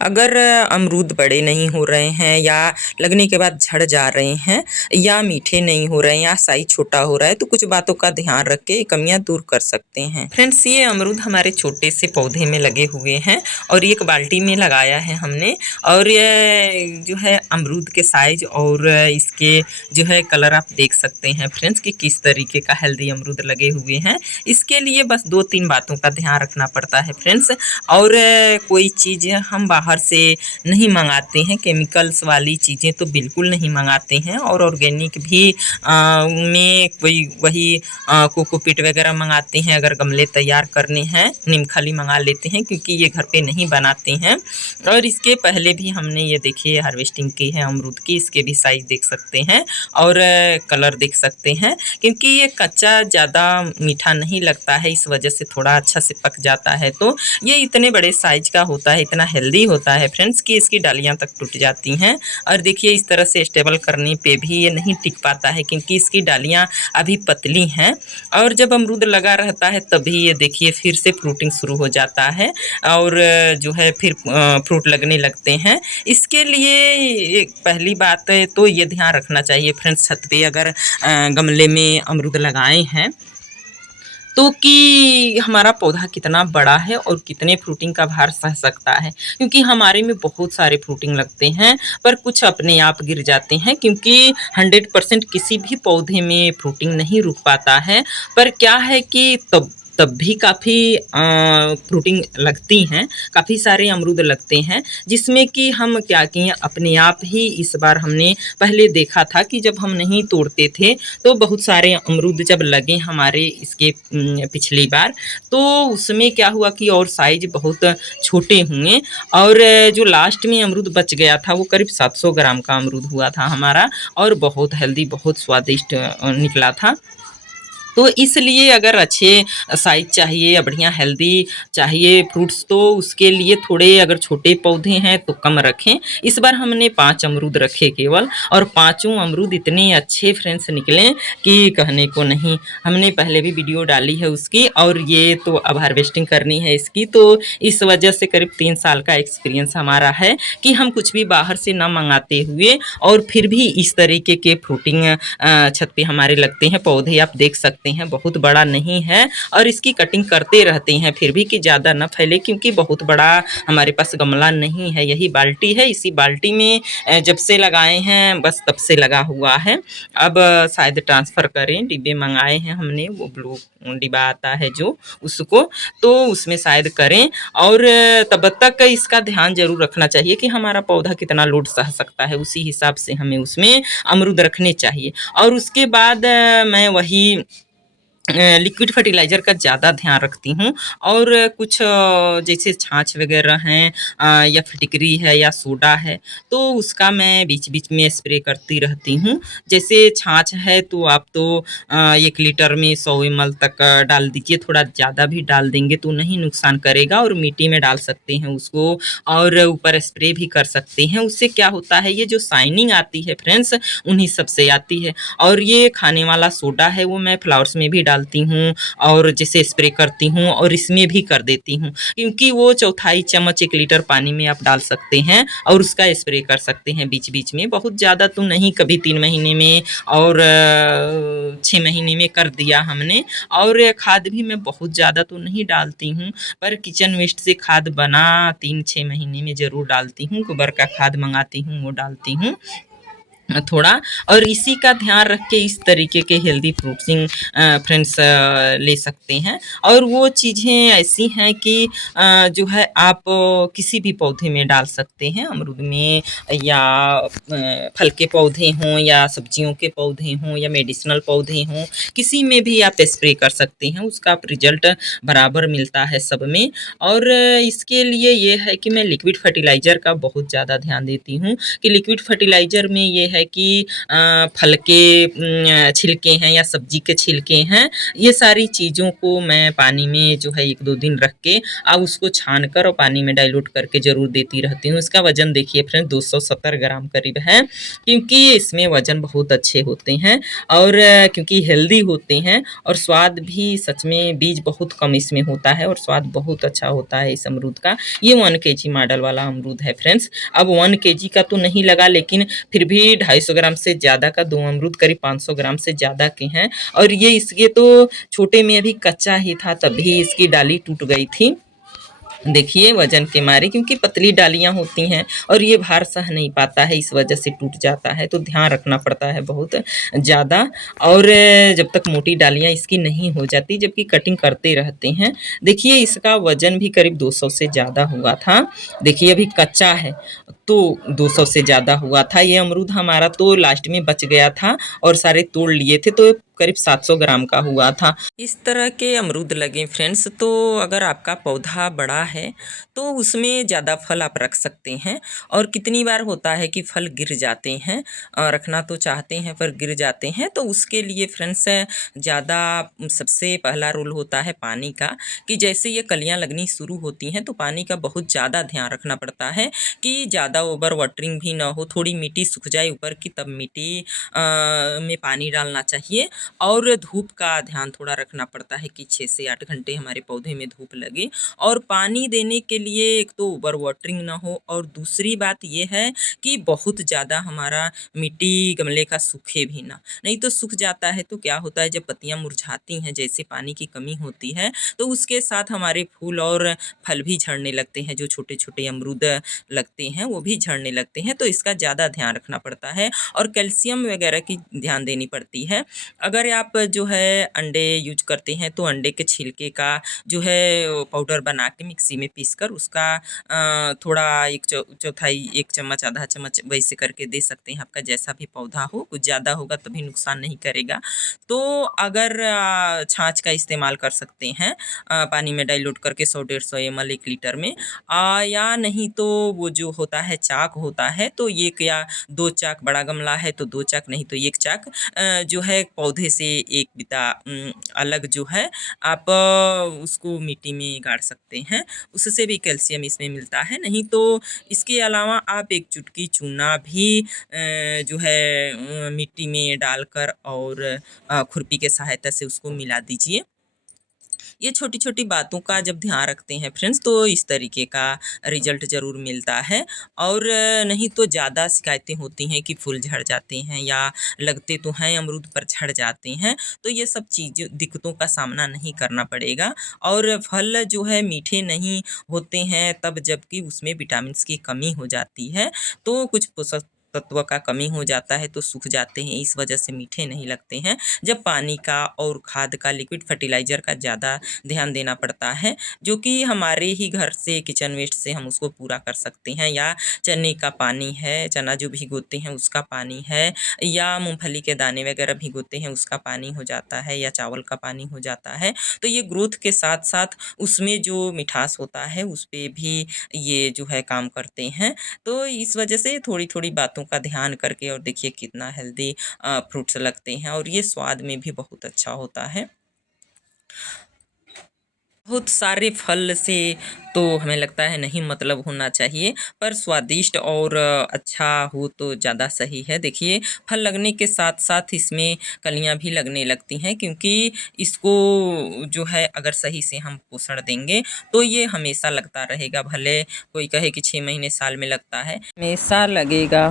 अगर अमरूद बड़े नहीं हो रहे हैं या लगने के बाद झड़ जा रहे हैं या मीठे नहीं हो रहे हैं या साइज छोटा हो रहा है तो कुछ बातों का ध्यान रख के कमियां दूर कर सकते हैं। फ्रेंड्स, ये अमरूद हमारे छोटे से पौधे में लगे हुए हैं और एक बाल्टी में लगाया है हमने। और ये जो है अमरूद के साइज और इसके जो है कलर आप देख सकते हैं फ्रेंड्स कि किस तरीके का हेल्दी अमरूद लगे हुए हैं। इसके लिए बस 2-3 बातों का ध्यान रखना पड़ता है फ्रेंड्स। और कोई चीज़ हम बाहर से नहीं मंगाते हैं, केमिकल्स वाली चीज़ें तो बिल्कुल नहीं मंगाते हैं। और ऑर्गेनिक भी में कोई वही कोकोपीट वगैरह मंगाते हैं। अगर गमले तैयार करने हैं, नीमखली मंगा लेते हैं क्योंकि ये घर पे नहीं बनाते हैं। और इसके पहले भी हमने ये देखिए हार्वेस्टिंग की है अमरूद की, इसके भी साइज देख सकते हैं और कलर देख सकते हैं। क्योंकि ये कच्चा ज़्यादा मीठा नहीं लगता है, इस वजह से थोड़ा अच्छा से पक जाता है। तो ये इतने बड़े साइज का होता है, इतना हेल्दी होता है फ्रेंड्स कि इसकी डालियाँ तक टूट जाती हैं। और देखिए इस तरह से स्टेबल करने पे भी ये नहीं टिक पाता है क्योंकि इसकी डालियाँ अभी पतली हैं। और जब अमरूद लगा रहता है तभी ये देखिए फिर से फ्रूटिंग शुरू हो जाता है और जो है फिर फ्रूट लगने लगते हैं। इसके लिए एक पहली बात है तो ये ध्यान रखना चाहिए फ्रेंड्स, छत पे अगर गमले में अमरूद लगाए हैं तो कि हमारा पौधा कितना बड़ा है और कितने फ्रूटिंग का भार सह सकता है। क्योंकि हमारे में बहुत सारे फ्रूटिंग लगते हैं पर कुछ अपने आप गिर जाते हैं क्योंकि 100% किसी भी पौधे में फ्रूटिंग नहीं रुक पाता है। पर क्या है कि तब भी काफ़ी फ्रूटिंग लगती हैं, काफ़ी सारे अमरूद लगते हैं। जिसमें कि हम क्या किए अपने आप ही इस बार हमने पहले देखा था कि जब हम नहीं तोड़ते थे तो बहुत सारे अमरूद जब लगे हमारे इसके पिछली बार तो उसमें क्या हुआ कि और साइज बहुत छोटे हुए। और जो लास्ट में अमरूद बच गया था वो करीब 700 ग्राम का अमरूद हुआ था हमारा और बहुत हेल्दी, बहुत स्वादिष्ट निकला था। तो इसलिए अगर अच्छे साइज चाहिए या बढ़िया हेल्दी चाहिए फ्रूट्स तो उसके लिए थोड़े अगर छोटे पौधे हैं तो कम रखें। इस बार हमने 5 अमरूद रखे केवल और पाँचों अमरूद इतने अच्छे फ्रेंड्स निकले कि कहने को नहीं। हमने पहले भी वीडियो डाली है उसकी और ये तो अब हार्वेस्टिंग करनी है इसकी। तो इस वजह से करीब 3 साल का एक्सपीरियंस हमारा है कि हम कुछ भी बाहर से ना मंगाते हुए और फिर भी इस तरीके के फ्रूटिंग छत पे हमारे लगते हैं। पौधे आप देख सकते हैं बहुत बड़ा नहीं है और इसकी कटिंग करते रहते हैं फिर भी कि ज़्यादा ना फैले क्योंकि बहुत बड़ा हमारे पास गमला नहीं है, यही बाल्टी है। इसी बाल्टी में जब से लगाए हैं बस तब से लगा हुआ है। अब शायद ट्रांसफ़र करें, डिब्बे मंगाए हैं हमने, वो ब्लू डिब्बा आता है जो उसको, तो उसमें शायद करें। और तब तक इसका ध्यान ज़रूर रखना चाहिए कि हमारा पौधा कितना लोड सह सकता है, उसी हिसाब से हमें उसमें अमरूद रखने चाहिए। और उसके बाद मैं वही लिक्विड फर्टिलाइज़र का ज़्यादा ध्यान रखती हूँ। और कुछ जैसे छाछ वगैरह हैं या फिटकरी है या सोडा है तो उसका मैं बीच-बीच में स्प्रे करती रहती हूँ। जैसे छाछ है तो आप तो 1 लीटर में 100 ml तक डाल दीजिए, थोड़ा ज़्यादा भी डाल देंगे तो नहीं नुकसान करेगा। और मिट्टी में डाल सकते हैं उसको और ऊपर स्प्रे भी कर सकते हैं। उससे क्या होता है ये जो शाइनिंग आती है फ्रेंड्स उन्हीं सब से आती है। और ये खाने वाला सोडा है वो मैं फ्लावर्स में भी डालती हूँ और जैसे स्प्रे करती हूँ और इसमें भी कर देती हूँ क्योंकि वो 1/4 चम्मच 1 लीटर पानी में आप डाल सकते हैं और उसका स्प्रे कर सकते हैं बीच-बीच में। बहुत ज़्यादा तो नहीं, कभी 3 महीने में और 6 महीने में कर दिया हमने। और खाद भी मैं बहुत ज़्यादा तो नहीं डालती हूँ पर किचन वेस्ट से खाद बना 3-6 महीने में ज़रूर डालती हूँ। गोबर का खाद मंगाती हूँ वो डालती हूँ थोड़ा। और इसी का ध्यान रख के इस तरीके के हेल्दी फ्रूट्सिंग फ्रेंड्स ले सकते हैं। और वो चीज़ें ऐसी हैं कि जो है आप किसी भी पौधे में डाल सकते हैं, अमरूद में या फल के पौधे हों या सब्जियों के पौधे हों या मेडिसिनल पौधे हों, किसी में भी आप स्प्रे कर सकते हैं, उसका रिजल्ट बराबर मिलता है सब में। और इसके लिए ये है कि मैं लिक्विड फर्टिलाइज़र का बहुत ज़्यादा ध्यान देती हूँ कि लिक्विड फर्टिलाइज़र में ये है है कि फल के छिलके हैं या सब्जी के छिलके हैं, ये सारी चीज़ों को मैं पानी में जो है 1-2 दिन रख के अब उसको छान कर और पानी में डाइल्यूट करके ज़रूर देती रहती हूँ। इसका वज़न देखिए फ्रेंड्स 270 ग्राम करीब है, क्योंकि इसमें वज़न बहुत अच्छे होते हैं और क्योंकि हेल्दी होते हैं और स्वाद भी सच में बीज बहुत कम इसमें होता है और स्वाद बहुत अच्छा होता है इस अमरूद का। ये 1 केजी मॉडल वाला अमरूद है फ्रेंड्स। अब 1 केजी का तो नहीं लगा, लेकिन फिर भी 250 ग्राम से ज़्यादा का 2 अमरूद करीब 500 ग्राम से ज़्यादा के हैं और ये इसके तो छोटे में अभी कच्चा ही था तभी इसकी डाली टूट गई थी। देखिए वजन के मारे, क्योंकि पतली डालियां होती हैं और ये भार सह नहीं पाता है, इस वजह से टूट जाता है, तो ध्यान रखना पड़ता है बहुत ज़्यादा। और जब तक मोटी डालियां इसकी नहीं हो जाती, जबकि कटिंग करते रहते हैं। देखिए इसका वजन भी करीब 200 से ज़्यादा हुआ था। देखिए अभी कच्चा है तो 200 से ज़्यादा हुआ था। ये अमरूद हमारा तो लास्ट में बच गया था और सारे तोड़ लिए थे, तो करीब 700 ग्राम का हुआ था। इस तरह के अमरूद लगे फ्रेंड्स, तो अगर आपका पौधा बड़ा है तो उसमें ज़्यादा फल आप रख सकते हैं। और कितनी बार होता है कि फल गिर जाते हैं, रखना तो चाहते हैं पर गिर जाते हैं, तो उसके लिए फ्रेंड्स ज़्यादा सबसे पहला रूल होता है पानी का, कि जैसे ये कलियां लगनी शुरू होती हैं तो पानी का बहुत ज़्यादा ध्यान रखना पड़ता है कि ज़्यादा ओवर वाटरिंग भी ना हो, थोड़ी मिट्टी सूख जाए ऊपर की तब मिट्टी में पानी डालना चाहिए। और धूप का ध्यान थोड़ा रखना पड़ता है कि 6 से 8 घंटे हमारे पौधे में धूप लगे। और पानी देने के लिए एक तो ओवर वाटरिंग ना हो, और दूसरी बात ये है कि बहुत ज़्यादा हमारा मिट्टी गमले का सूखे भी ना, नहीं तो सूख जाता है तो क्या होता है, जब पत्तियां मुरझाती हैं, जैसे पानी की कमी होती है, तो उसके साथ हमारे फूल और फल भी झड़ने लगते हैं, जो छोटे छोटे अमरूद लगते हैं वो भी झड़ने लगते हैं। तो इसका ज़्यादा ध्यान रखना पड़ता है और कैल्शियम वगैरह की ध्यान देनी पड़ती है। अगर आप जो है अंडे यूज करते हैं तो अंडे के छिलके का जो है पाउडर बना के मिक्सी में पीसकर उसका थोड़ा 1 चौथाई 1 चम्मच आधा चम्मच वैसे करके दे सकते हैं। आपका जैसा भी पौधा हो, कुछ ज़्यादा होगा तभी नुकसान नहीं करेगा। तो अगर छाछ का इस्तेमाल कर सकते हैं पानी में डाइल्यूट करके 100-150 ml 1 लीटर में, या नहीं तो वो जो होता है चाक होता है, तो 1 या 2 चाक, बड़ा गमला है तो 2 चाक नहीं तो 1 चाक जो है पौधे से 1 बिता अलग जो है आप उसको मिट्टी में गाड़ सकते हैं, उससे भी कैल्शियम इसमें मिलता है। नहीं तो इसके अलावा आप 1 चुटकी चूना भी जो है मिट्टी में डालकर और खुरपी के सहायता से उसको मिला दीजिए। ये छोटी-छोटी बातों का जब ध्यान रखते हैं फ्रेंड्स, तो इस तरीके का रिजल्ट ज़रूर मिलता है। और नहीं तो ज़्यादा शिकायतें होती हैं कि फूल झड़ जाते हैं या लगते तो हैं अमरूद पर झड़ जाते हैं, तो ये सब चीज़ दिक्कतों का सामना नहीं करना पड़ेगा। और फल जो है मीठे नहीं होते हैं तब जबकि उसमें विटामिन्स की कमी हो जाती है, तो कुछ पोषक तत्व का कमी हो जाता है तो सूख जाते हैं, इस वजह से मीठे नहीं लगते हैं। जब पानी का और खाद का, लिक्विड फर्टिलाइज़र का ज़्यादा ध्यान देना पड़ता है, जो कि हमारे ही घर से किचन वेस्ट से हम उसको पूरा कर सकते हैं, या चने का पानी है, चना जो भिगोते हैं उसका पानी है, या मूंगफली के दाने वगैरह भिगोते हैं उसका पानी हो जाता है, या चावल का पानी हो जाता है। तो ये ग्रोथ के साथ साथ उसमें जो मिठास होता है उस पे भी ये जो है काम करते हैं। तो इस वजह से थोड़ी-थोड़ी बातों का ध्यान करके, और देखिए कितना हेल्दी फ्रूट्स लगते हैं और ये स्वाद में भी बहुत अच्छा होता है। बहुत सारे फल से तो हमें लगता है नहीं मतलब होना चाहिए, पर स्वादिष्ट और अच्छा हो तो ज़्यादा सही है। देखिए फल लगने के साथ-साथ इसमें कलियाँ भी लगने लगती हैं, क्योंकि इसको जो है अगर सही से हम पोषण देंगे तो ये हमेशा लगता रहेगा। भले कोई कहे कि 6 महीने साल में लगता है, हमेशा लगेगा।